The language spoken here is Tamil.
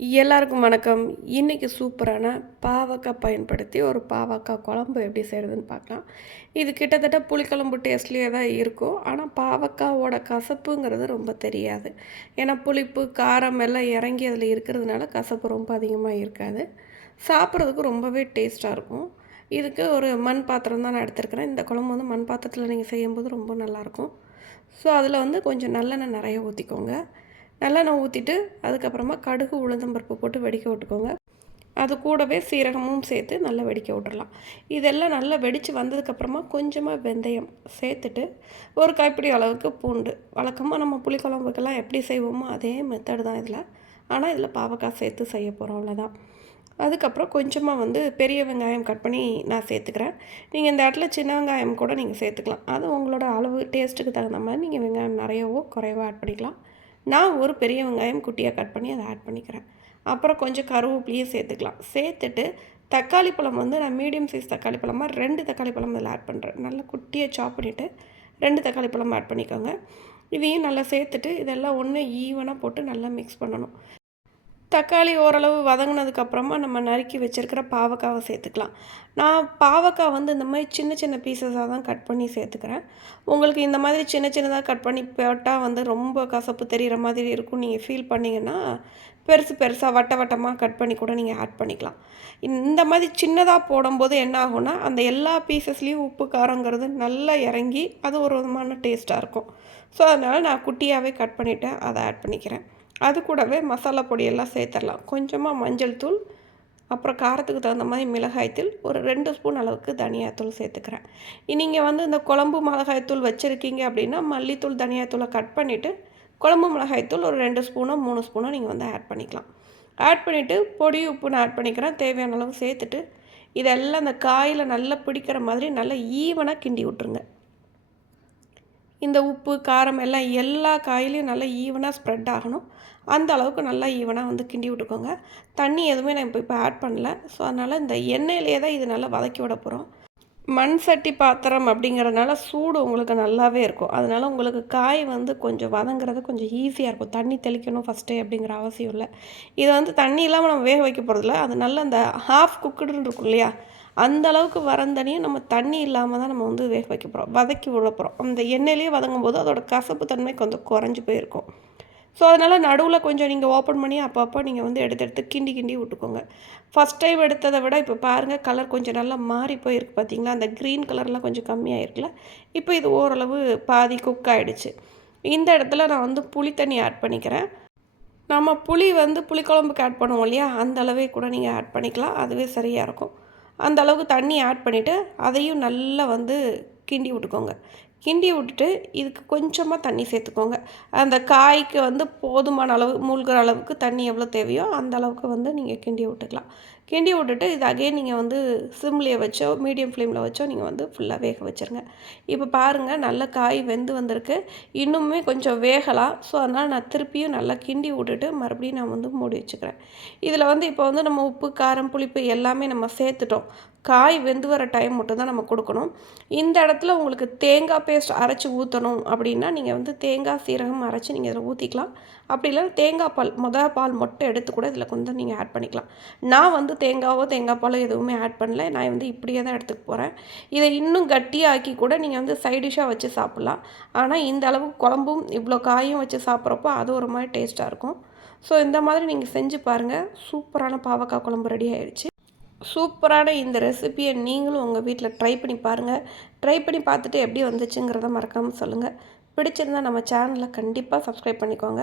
எல்லாருக்கும் வணக்கம். இன்றைக்கி சூப்பரான பாவக்காய் பயன்படுத்தி ஒரு பாவக்காய் குழம்பு எப்படி செய்கிறதுன்னு பார்க்கலாம். இது கிட்டத்தட்ட புளிக்குழம்பு டேஸ்ட்லேயே தான் இருக்கும். ஆனால் பாவக்காவோட கசப்புங்கிறது ரொம்ப தெரியாது. ஏன்னா புளிப்பு காரம் எல்லாம் இறங்கி அதில் இருக்கிறதுனால கசப்பு ரொம்ப அதிகமாக இருக்காது. சாப்பிட்றதுக்கு ரொம்பவே டேஸ்ட்டாக இருக்கும். இதுக்கு ஒரு மண் பாத்திரம் தான் நான் எடுத்துருக்கிறேன். இந்த குழம்பு வந்து மண் பாத்திரத்தில் நீங்கள் செய்யும்போது ரொம்ப நல்லாயிருக்கும் ஸோ அதில் வந்து கொஞ்சம் நல்லெண்ணெய் நிறைய ஊற்றிக்கோங்க நல்லெண்ணெய் ஊற்றிட்டு அதுக்கப்புறமா கடுகு உளுந்தம்பருப்பு போட்டு வெடிக்க விட்டுக்கோங்க. அது கூடவே சீரகமும் சேர்த்து நல்லா வெடிக்க விட்டுறலாம். இதெல்லாம் நல்லா வெடித்து வந்ததுக்கப்புறமா கொஞ்சமாக வெந்தயம் சேர்த்துட்டு ஒரு கைப்பிடி அளவுக்கு பூண்டு. வழக்கமாக நம்ம புளிக்குழம்புக்கெல்லாம் எப்படி செய்வோமோ அதே மெத்தடு தான் இதில். ஆனால் இதில் பாவக்காய் சேர்த்து செய்ய போகிறோம் அவ்வளோதான் அதுக்கப்புறம் கொஞ்சமாக வந்து பெரிய வெங்காயம் கட் பண்ணி நான் சேர்த்துக்கிறேன். நீங்கள் இந்த இடத்துல சின்ன வெங்காயம் கூட நீங்கள் சேர்த்துக்கலாம். அது உங்களோட அளவு டேஸ்ட்டுக்கு தகுந்த மாதிரி நீங்கள் வெங்காயம் நிறையவோ குறைவோ ஆட் பண்ணிக்கலாம். நான் ஒரு பெரிய வெங்காயம் குட்டியாக கட் பண்ணி அதை ஆட் பண்ணிக்கிறேன். அப்புறம் கொஞ்சம் கருவேப்பிலையும் சேர்த்துக்கலாம். சேர்த்துட்டு தக்காளி பழம் வந்து நான் மீடியம் சைஸ் தக்காளி பழமாக ரெண்டு தக்காளி பழம் இதில் ஆட் பண்ணுறேன் நல்லா குட்டியாக சாப் பண்ணிவிட்டு ரெண்டு தக்காளி பழம் ஆட் பண்ணிக்கோங்க. இதையும் நல்லா சேர்த்துட்டு இதெல்லாம் ஒன்று ஈவனாக போட்டு நல்லா மிக்ஸ் பண்ணணும். தக்காளி ஓரளவு வதங்கினதுக்கப்புறமா நம்ம நறுக்கி வச்சுருக்கிற பாவக்காவை சேர்த்துக்கலாம். நான் பாவக்காய் வந்து இந்த மாதிரி சின்ன சின்ன பீசஸாக தான் கட் பண்ணி சேர்த்துக்கிறேன். உங்களுக்கு இந்த மாதிரி சின்ன சின்னதாக கட் பண்ணி போட்டால் வந்து ரொம்ப கசப்பு தெரிகிற மாதிரி இருக்கும். நீங்கள் ஃபீல் பண்ணிங்கன்னா பெருசு பெருசாக வட்ட வட்டமாக கட் பண்ணி கூட நீங்கள் ஆட் பண்ணிக்கலாம். இந்த மாதிரி சின்னதாக போடும்போது என்ன ஆகும்னா அந்த எல்லா பீசஸ்லேயும் உப்பு காரங்கிறது நல்லா இறங்கி அது ஒரு விதமான டேஸ்ட்டாக இருக்கும். ஸோ அதனால் நான் குட்டியாகவே கட் பண்ணிவிட்டேன் அதை ஆட் பண்ணிக்கிறேன். அது கூடவே மசாலா பொடியெல்லாம் சேர்த்துடலாம். கொஞ்சமாக மஞ்சள் தூள் அப்புறம் காரத்துக்கு தகுந்த மாதிரி மிளகாய்த்தூள் ஒரு ரெண்டு ஸ்பூன் அளவுக்கு தனியாத்தூள் சேர்த்துக்கிறேன். நீங்கள் வந்து இந்த குழம்பு மிளகாய்த்தூள் வச்சுருக்கீங்க அப்படின்னா மல்லித்தூள் தனியாத்தூளை கட் பண்ணிவிட்டு குழம்பு மிளகாய்த்தூள் ஒரு ரெண்டு ஸ்பூனோ மூணு ஸ்பூனோ நீங்கள் வந்து ஆட் பண்ணிக்கலாம். ஆட் பண்ணிவிட்டு பொடி உப்பு நான் ஆட் பண்ணிக்கிறேன். தேவையான அளவு சேர்த்துட்டு இதெல்லாம் அந்த காயில் நல்லா பிடிக்கிற மாதிரி நல்லா ஈவனாக கிண்டி விட்ருங்க இந்த உப்பு காரம் எல்லாம் எல்லா காயிலையும் நல்லா ஈவனாக ஸ்ப்ரெட் ஆகணும். அந்த அளவுக்கு நல்லா ஈவனாக வந்து கிண்டி விட்டுக்கோங்க. தண்ணி எதுவுமே நான் இப்போ இப்போ ஆட் பண்ணல. ஸோ அதனால் இந்த எண்ணெயிலே தான் இது நல்லா வதக்கி விட போகிறோம் மண் சட்டி பாத்திரம் அப்படிங்கிறதுனால சூடு உங்களுக்கு நல்லாவே இருக்கும். அதனால் உங்களுக்கு காய் வந்து கொஞ்சம் வதங்குறது கொஞ்சம் ஈஸியாக இருக்கும். தண்ணி தெளிக்கணும் ஃபஸ்ட்டே அப்படிங்கிற அவசியம் இல்லை. இதை வந்து தண்ணி இல்லாமல் நம்ம வேக வைக்க போகிறதில்ல அது நல்ல அந்த ஹாஃப் குக்குடுன்னு இருக்கும் இல்லையா? அந்த அளவுக்கு வரந்தனியும் நம்ம தண்ணி இல்லாமல் தான் நம்ம வந்து வேக வைக்க போகிறோம் வதக்கி விட போகிறோம் அந்த எண்ணெயிலே வதங்கும் போது அதோட கசப்பு தன்மை கொஞ்சம் குறைஞ்சி போயிருக்கும். ஸோ அதனால் நடுவில் கொஞ்சம் நீங்கள் ஓப்பன் பண்ணி அப்பப்போ நீங்கள் வந்து எடுத்து எடுத்து கிண்டி கிண்டி விட்டுக்கோங்க. ஃபஸ்ட் டைம் எடுத்ததை விட இப்போ பாருங்கள் கலர் கொஞ்சம் நல்லா மாறி போயிருக்கு பார்த்தீங்களா அந்த க்ரீன் கலர்லாம் கொஞ்சம் கம்மியாயிருக்குல்ல? இப்போ இது ஓரளவு பாதி குக் ஆகிடுச்சு இந்த இடத்துல நான் வந்து புளி தண்ணி ஆட் பண்ணிக்கிறேன். நம்ம புளி வந்து புளிக்குழம்புக்கு ஆட் பண்ணுவோம் இல்லையா? அந்த அளவே கூட நீங்கள் ஆட் பண்ணிக்கலாம். அதுவே சரியாக இருக்கும். அந்த அளவுக்கு தண்ணி ஆட் பண்ணிவிட்டு அதையும் நல்லா வந்து கிண்டி விட்டுக்கோங்க. கிண்டி விட்டுட்டு இதுக்கு கொஞ்சமாக தண்ணி சேர்த்துக்கோங்க. அந்த காய்க்கு வந்து போதுமான அளவு மூழ்கிற அளவுக்கு தண்ணி எவ்வளோ தேவையோ அந்த அளவுக்கு வந்து நீங்கள் கிண்டி விட்டுக்கலாம். கிண்டி விட்டுட்டு இது அகைன் நீங்கள் வந்து சிம்லேயே வச்சோ மீடியம் ஃப்ளேமில் வச்சோ நீங்கள் வந்து ஃபுல்லாக வேக வச்சுருங்க. இப்போ பாருங்கள் நல்ல காய் வெந்து வந்திருக்கு. இன்னுமே கொஞ்சம் வேகலாம். ஸோ அதனால் நான் திருப்பியும் நல்லா கிண்டி விட்டுட்டு மறுபடியும் நான் வந்து மூடி வச்சுக்கிறேன். இதில் வந்து இப்போ வந்து நம்ம உப்பு காரம் புளிப்பு எல்லாமே நம்ம சேர்த்துட்டோம். காய் வெந்து வர டைம் மட்டும் தான் நம்ம கொடுக்கணும். இந்த இடத்துல உங்களுக்கு தேங்காய் பேஸ்ட் அரைச்சி ஊற்றணும் அப்படின்னா நீங்கள் வந்து தேங்காய் சீரகம் அரைச்சி நீங்கள் இதில் ஊற்றிக்கலாம் அப்படி இல்லை தேங்காய் பால் மொதல் பால் மட்டும் எடுத்து கூட இதில் கொஞ்சம் நீங்கள் ஆட் பண்ணிக்கலாம். நான் வந்து தேங்காவோ தேங்காய் பாலோ எதுவுமே ஆட் பண்ணல. நான் வந்து இப்படியே தான் எடுத்துக்க போகிறேன் இதை இன்னும் கட்டியாக்கி கூட நீங்கள் வந்து சைடிஷாக வச்சு சாப்பிட்லாம். ஆனால் இந்த அளவுக்கு குழம்பும் இவ்வளோ காயும் வச்சு சாப்பிட்றப்போ அது ஒரு மாதிரி டேஸ்ட்டாக இருக்கும். ஸோ இந்த மாதிரி நீங்கள் செஞ்சு பாருங்கள் சூப்பரான பாவக்காய் குழம்பு ரெடி ஆகிடுச்சு சூப்பரான இந்த ரெசிப்பியை நீங்களும் உங்கள் வீட்டில் ட்ரை பண்ணி பாருங்கள் ட்ரை பண்ணி பார்த்துட்டு எப்படி வந்துச்சுங்கிறத மறக்காமல் சொல்லுங்கள் பிடிச்சிருந்தால் நம்ம சேனலை கண்டிப்பாக சப்ஸ்கிரைப் பண்ணிக்கோங்க.